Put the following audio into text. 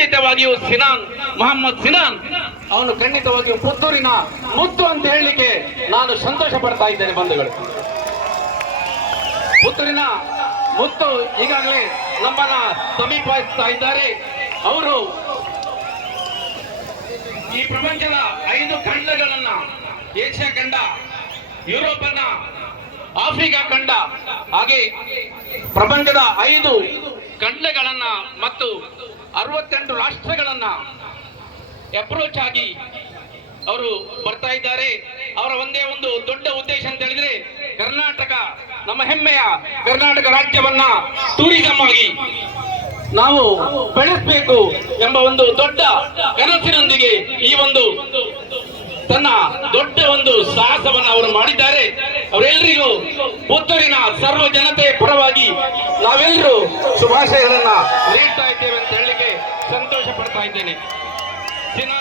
ಖಂಡಿತವಾಗಿಯೂ ಮೊಹಮ್ಮದ್ ಸಿನಾನ್ ಅವನು ಖಂಡಿತವಾಗಿಯೂ ಪುತ್ತೂರಿನ ಮುತ್ತು ಅಂತ ಹೇಳಲಿಕ್ಕೆ ನಾನು ಸಂತೋಷ ಪಡ್ತಾ ಇದ್ದೇನೆ ಬಂಧುಗಳು. ಪುತ್ತೂರಿನ ಮುತ್ತು ಈಗಾಗಲೇ ನಮ್ಮನ್ನ ಸಮೀಪಿಸ್ತಾ ಇದ್ದಾರೆ. ಅವರು ಈ ಪ್ರಪಂಚದ 5 ಖಂಡಗಳನ್ನ, ಏಷ್ಯಾ ಖಂಡ, ಯುರೋಪನ್ನ, ಆಫ್ರಿಕಾ ಖಂಡ, ಹಾಗೆ ಪ್ರಪಂಚದ 5 ಖಂಡಗಳನ್ನ ಮತ್ತು 68 ರಾಷ್ಟ್ರಗಳನ್ನ ಅಪ್ರೋಚ್ ಆಗಿ ಅವರು ಬರ್ತಾ ಇದ್ದಾರೆ. ಅವರ ಒಂದೇ ಒಂದು ದೊಡ್ಡ ಉದ್ದೇಶ ಅಂತ ಹೇಳಿದ್ರೆ ಕರ್ನಾಟಕ, ನಮ್ಮ ಹೆಮ್ಮೆಯ ಕರ್ನಾಟಕ ರಾಜ್ಯವನ್ನ ಟೂರಿಸಂ ಆಗಿ ನಾವು ಬೆಳೆಸಬೇಕು ಎಂಬ ಒಂದು ದೊಡ್ಡ ಕನಸಿನೊಂದಿಗೆ ಈ ಒಂದು ತನ್ನ ದೊಡ್ಡ ಒಂದು ಸಾಹಸವನ್ನು ಅವರು ಮಾಡಿದ್ದಾರೆ. ಅವರೆಲ್ಲರಿಗೂ ಪುತ್ತೂರಿನ ಸರ್ವ ಜನತೆಯ ಪರವಾಗಿ ನಾವೆಲ್ಲರೂ ಶುಭಾಶಯಗಳನ್ನ ನೀಡ್ತಾ ಇದ್ದೇವೆ ಅಂತ ಹೇಳಲಿಕ್ಕೆ ಸಂತೋಷ ಪಡ್ತಾ ಇದ್ದೇನೆ. ಸಿನಾನ್